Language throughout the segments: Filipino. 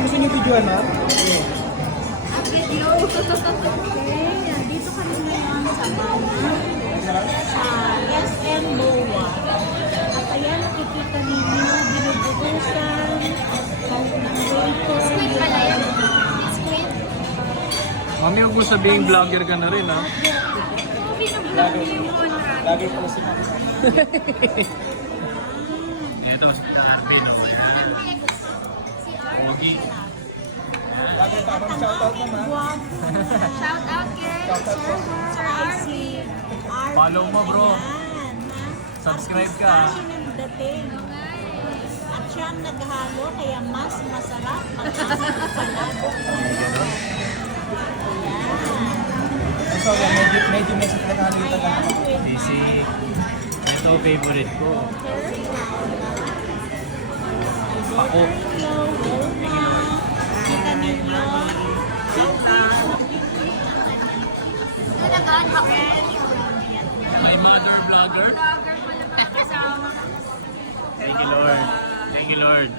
gusto niyo videoan, ma'am? Ang video. Okay, dito kami ngayon sa Bama, sa SM Boa. At ayan, nakikita ninyo, binubuhusan, squid pala yan. Squid. Mami, huwag mo sabihin vlogger ka na rin, ha? Lagi pala si ma'am. Ito, si Arvin, o. Pogi. Lagi pa akong shoutout mo, ma'am. Shout out kay Sir Arby. Follow mo, bro. Subscribe ka. Dating. At siya ang naghalo, kaya mas masarap ang aming palabok. So, medyo may sa Tagalog. Basic. Ito, favorite ko. Pako. Kita ninyo. My mother vlogger. Thank you, Lord. Thank you, Lord.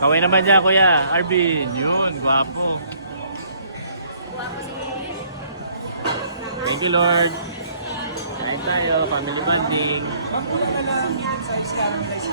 Kaway naman niya, Kuya. Arvin, yun. Gwapo. Thank you, Lord. Kain tayo. Family bonding. Ma'am, kulang na lang sa Scarron Rice.